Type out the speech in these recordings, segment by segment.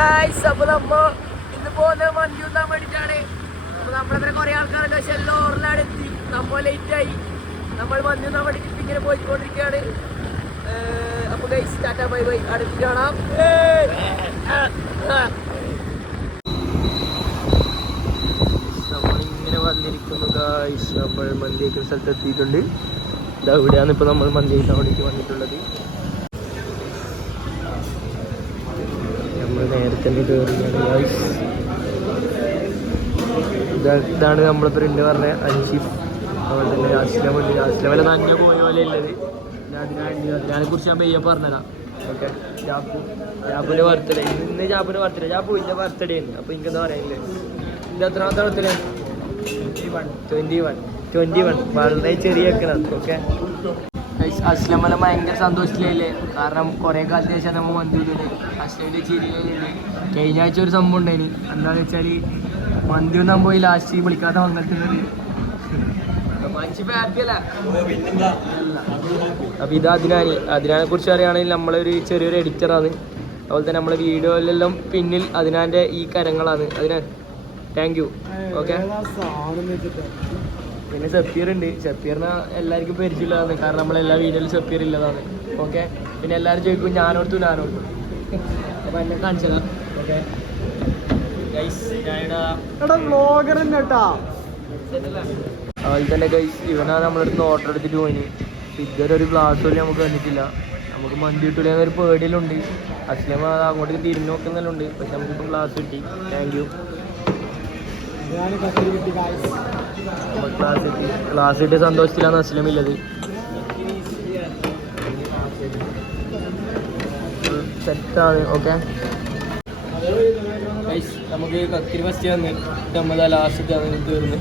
Guys അപ്പൊ നമ്മ ഇന്ന് പോകുന്ന വണ്ടി ഉണ്ടാൻ വേണ്ടിട്ടാണ് അപ്പൊ നമ്മളെ കുറെ ആൾക്കാരുണ്ട്. പക്ഷെ ലോറിലാണ് എത്തി നമ്മ ലേറ്റ് ആയി. നമ്മൾ വണ്ടി ഉണ്ടാൻ വേണ്ടിട്ട് ഇങ്ങനെ പോയിക്കൊണ്ടിരിക്കുകയാണ് അപ്പൊ ഗൈസ് ടാറ്റ ബൈ ബൈ. അടുത്ത് കാണാം. നമ്മളിങ്ങനെ വന്നിരിക്കുന്നു ഗായ്സ് നമ്മൾ മന്തി കഴിക്കുന്ന സ്ഥലത്ത് എത്തിയിട്ടുണ്ട് ഇതാ ഇവിടെയാണ് ഇപ്പൊ നമ്മൾ മന്തി കഴിക്കാൻ വേണ്ടിയിട്ട് വന്നിട്ടുള്ളത്. നേരത്തെ ഇതാണ് നമ്മളെ പ്രിന്റ് പറഞ്ഞ അൻഷിഫ് അതുപോലെ തന്നെ അസ്ലം ഉണ്ട് തന്നെ പോയ പോലെ ഉള്ളത്. അതിനെ കുറിച്ച് ഞാൻ പെയ്യാൻ പറഞ്ഞുതരാം. ഓക്കെ. ജാപ്പു ജാപ്പുവിന്റെ ബർത്ത്ഡേ ഇന്ന് ജാപ്പുവിന്റെ ബർത്ത്ഡേ ജാപ്പു ഇല്ല ബർത്ത്ഡേ ആണ് അപ്പോൾ എനിക്ക് എന്താ പറയാനില്ലേ ഇത് എത്രാമത്തെ birthday twenty one twenty one വളരെ ചെറിയ ഓക്കെ. അസ്ലമല ഭയങ്കര സന്തോഷത്തിലല്ലേ കാരണം കുറേ കാലത്തിന് ശേഷം നമ്മൾ മന്തിയില്ലേ അസ്ലമിന്റെ ചിരിയിലുണ്ട് കഴിഞ്ഞ ആഴ്ച ഒരു സംഭവം ഉണ്ടായിന്. എന്താണെന്ന് വെച്ചാൽ മന്തി ഒന്നാൻ പോയി ലാസ്റ്റ് വിളിക്കാത്ത വന്നിട്ടുള്ളത്. അപ്പൊ ഇത് അതിനാനി അതിനാനെ കുറിച്ച് അറിയുകയാണെങ്കിൽ നമ്മളൊരു ചെറിയൊരു എഡിറ്ററാണ് അതുപോലെ തന്നെ നമ്മളെ വീഡിയോയിലെല്ലാം പിന്നിൽ അതിനാന്റെ ഈ കരങ്ങളാണ്. അതിനാൽ താങ്ക് യു ഓക്കെ പിന്നെ സഫീർ ഉണ്ട് സഫീറിനെ എല്ലാവർക്കും പരിചയമില്ലാതാണ് കാരണം നമ്മൾ എല്ലാ വീഡിയോയിലും സഫീർ ഉള്ളതാണ്. ഓക്കെ പിന്നെ എല്ലാവരും ചോദിക്കും ഞാനോർത്തു ഞാനോർത്തു. അപ്പൊ എന്നെ കാണിച്ചതാ. ഓക്കെ അതുപോലെ തന്നെ ഗൈസ് ഇവനാണ് നമ്മളടുത്ത് ഓർഡർ എടുത്തിട്ട് പോയിന്. ഇതുവരെ ഒരു ഗ്ലാസ് പോലും നമുക്ക് വന്നിട്ടില്ല. നമുക്ക് മന്തി കിട്ടില്ല ഒരു പേടിയിലുണ്ട്. അസ്ലം അങ്ങോട്ടേക്ക് തിരിഞ്ഞു നോക്കുന്നുണ്ട് പക്ഷെ നമുക്കിപ്പം ഗ്ലാസ് കിട്ടി. താങ്ക് യു ക്ലാസ് കിട്ടി ക്ലാസ് കിട്ടിയ സന്തോഷത്തിലാണ് അസ്ലമില്ലത് സെറ്റാണ് ഓക്കെ നമുക്ക് കത്തിരി ഫസ്റ്റ് വന്ന് നമ്മൾ ലാസ്റ്റ് തീർന്ന്.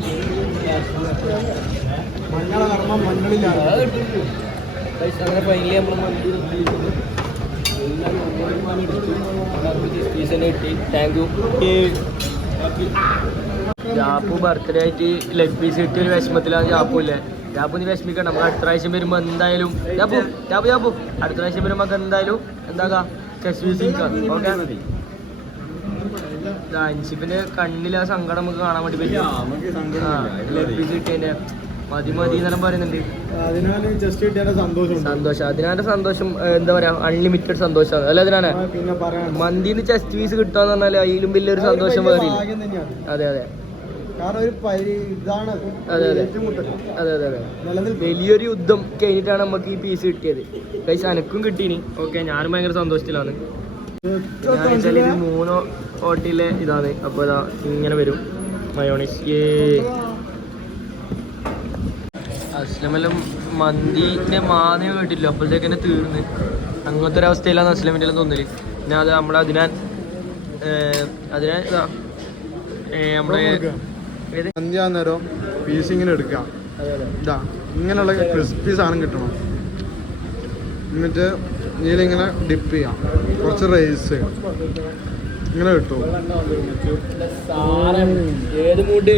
അങ്ങനെ ഫൈനലി നമ്മൾ കിട്ടി താങ്ക് യു ജാപ്പു ബർത്ത്ഡേ ആയിട്ട് ലെഗ് പീസ് കിട്ടിയ ഒരു വിഷമത്തിലാണ് ജാപ്പു ഇല്ലേ? ജാപ്പു നീ വിഷമിക്കണം നമുക്ക് അടുത്ത പ്രാവശ്യം വരുമ്പോ എന്തായാലും ജാപ്പു ജാപ്പു ജാപ്പു. അടുത്ത പ്രാവശ്യം വരുമ്പോ നമുക്ക് എന്തായാലും എന്താക്കാം? ചെസ് പീസ് ഓക്കെ അൻഷിപ്പിന്റെ കണ്ണിൽ ആ സങ്കടം നമുക്ക് കാണാൻ വേണ്ടി പറ്റും. ലെഗ് പീസ് കിട്ടിയതിന്റെ മതി മതി എന്നെല്ലാം പറയുന്നുണ്ട്. അതിനാൽ ജസ്റ്റ് കിട്ടിയ സന്തോഷം സന്തോഷം. അതിനാന്റെ സന്തോഷം എന്താ പറയാ അൺലിമിറ്റഡ് സന്തോഷമാണ്. അല്ല അതിനാണ്. മന്തിന്ന് ചെസ്റ്റ് പീസ് കിട്ടാന്ന് പറഞ്ഞാൽ അതിലും വലിയൊരു സന്തോഷം വേറെ അതെ അതെ. അതെ, അതെ. അതെ വലിയൊരു യുദ്ധം കഴിഞ്ഞിട്ടാണ് നമുക്ക് ഈ പീസ് കിട്ടിയത്. കൈസ് അനക്കും കിട്ടീനി. ഓക്കെ ഞാനും ഭയങ്കര സന്തോഷത്തിലാണ്. മൂന്നോ ഓട്ടിലെ ഇതാണ്. അപ്പോൾ ഇതാ ഇങ്ങനെ വരും. മയോണിസ് അസ്ലമെല്ലാം മന്തിന്റെ മാനേ കേട്ടില്ല അപ്പോഴത്തേക്ക് തന്നെ തീർന്ന്. അങ്ങനത്തെ ഒരു അവസ്ഥയിലാണ് അസ്ലമിന്റെ എല്ലാം തോന്നൽ. പിന്നെ അത് നമ്മുടെ അതിനാൽ അതിനാൽ പീസ് ഇങ്ങനെ എടുക്കാം അതെ അതെ ഇതാ ഇങ്ങനെയുള്ള ക്രിസ്പി സാധനം കിട്ടണം. എന്നിട്ട് ഇതിലിങ്ങനെ ഡിപ്പ് ചെയ്യാം. കുറച്ച് റൈസ് ഇങ്ങനെ കിട്ടും. സാരം ഏത് മൂഡ്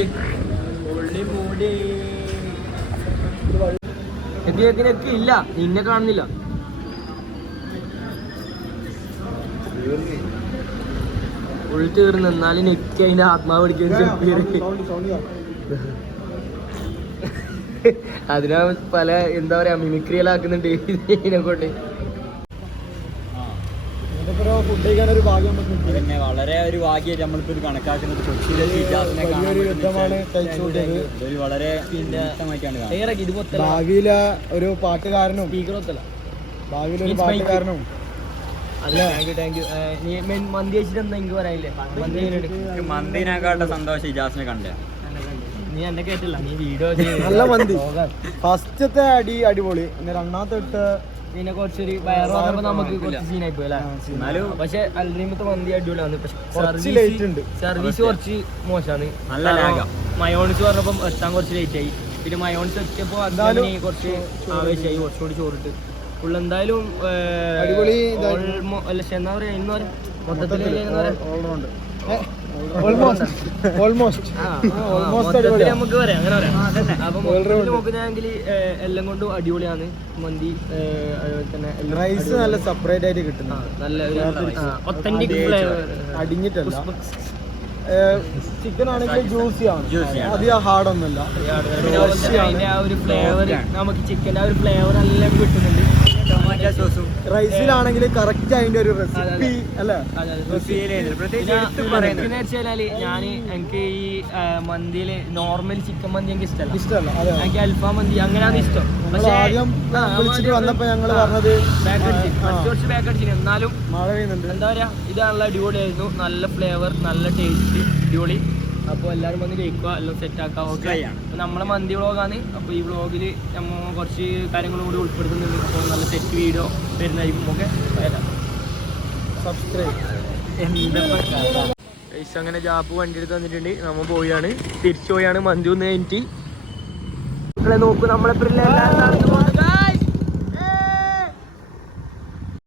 എത്തി ഇല്ല. നിന്നെ കാണുന്നില്ല. ഉള്ളി തീർന്ന് എന്നാലും നെറ്റി അതിന്റെ ആത്മാവ് പിടിക്കുന്ന അതിനാ പല എന്താ പറയാ മിമിക്രികളാക്കുന്നുണ്ട് ഇതിനെ കൊണ്ട്. പിന്നെ വളരെ ഒരു ഭാഗ്യമായിട്ട് നമ്മളിപ്പോ ഒരു കണക്കാക്കുന്നത് കൊച്ചിയിലെ കാണാൻ കഴിച്ചുകൂട്ടിയത് വളരെ വ്യക്തമായിട്ടാണ് ഭാവിയിലെ ഒരു പാട്ടുകാരനും ഭാവിയിലെ ഒരു പാട്ടുകാരനും. സന്തോഷം ഇജാസിനെ കണ്ടേ. നീ എന്നെ കേട്ടില്ല. നീ വീഡിയോ നല്ല മന്തി. ഫസ്റ്റത്തെ അടി അടിപൊളി. രണ്ടാമത്തെ ഇട്ട് പിന്നെ കുറച്ചൊരു വയറ് വന്നപ്പോ നമുക്ക് കുറച്ച് സീനായി പോയി അല്ലേ? പക്ഷെ അൽറീമത്തെ മന്തി അടിപൊളിയാണ്. പക്ഷെ. സർവീസ് കുറച്ച് മോശമാണ്. മയോണിസ് പറഞ്ഞപ്പം എത്താൻ കുറച്ച് ലേറ്റ് ആയി. പിന്നെ മയോണിസ് എത്തിയപ്പോ കുറച്ച് ആവേശമായി. കുറച്ചുകൂടി ചോറിട്ട്. ഫുള്ള് എന്തായാലും അടിപൊളി എന്താ പറയാ ഇന്ന് പറയാം മൊത്തത്തിൽ നമുക്ക് പറയാം അങ്ങനെ പറയാം. അപ്പൊ. നോക്കുകയാണെങ്കിൽ എല്ലാം കൊണ്ടും അടിപൊളിയാണ്. മന്തി തന്നെ റൈസ് നല്ല സെപ്പറേറ്റ് ആയിട്ട് കിട്ടുന്ന. നല്ല ഒത്തന്റിക് അടിഞ്ഞിട്ടല്ല. ചിക്കൻ ആണെങ്കിൽ ജ്യൂസി ആണ്. അധികം ഹാർഡ് ഒന്നുമില്ല. ആ ഒരു ഫ്ലേവർ നമുക്ക് ചിക്കന്റെ ആ ഒരു ഫ്ലേവർ എല്ലാം കിട്ടുന്നുണ്ട്. റൈസിലാണെങ്കിൽ കറക്റ്റ് അതിന്റെ ഒരു റെസിപ്പി അല്ലേ? ഞാൻ എനിക്ക് ഈ മന്തിയിൽ നോർമൽ ചിക്കൻ മന്തി എനിക്ക് ഇഷ്ടമല്ല ഇഷ്ടമല്ല എനിക്ക് അൽഫാം മന്തി അങ്ങനെയാണ് ഇഷ്ടം. പക്ഷെ ആദ്യം വിളിച്ചിട്ട് വന്നപ്പോ ഞങ്ങൾ പറഞ്ഞത് കുറച്ച് ബാക്ക് അടിച്ചിന്. എന്നാലും മഴ പെയ്യുന്നുണ്ട്. എന്താ പറയാ ഇതാണല്ലോ അടിപൊളിയായിരുന്നു. നല്ല ഫ്ലേവർ നല്ല ടേസ്റ്റ് അടിപൊളി. അപ്പോൾ എല്ലാവരും വന്ന് കഴിക്കുക എല്ലാം സെറ്റ് ആക്കാം ഓക്കെ അപ്പൊ. നമ്മളെ മന്തി വ്ളോഗാണ്. അപ്പോൾ ഈ വ്ളോഗിൽ നമ്മൾ കുറച്ച് കാര്യങ്ങളും കൂടി ഉൾപ്പെടുത്തുന്നുണ്ട്. അപ്പോൾ നല്ല സെറ്റ് വീഡിയോ വരുന്നതായിരിക്കും ഓക്കെ സബ്സ്ക്രൈബ് അങ്ങനെ ജാപ്പ് വണ്ടി എടുത്ത് വന്നിട്ടുണ്ട്. നമ്മൾ പോയാണ്. തിരിച്ചു പോയാണ്. മന്തി ഒന്ന് കഴിഞ്ഞിട്ട്. നോക്കൂ നമ്മളെ പിള്ളേർ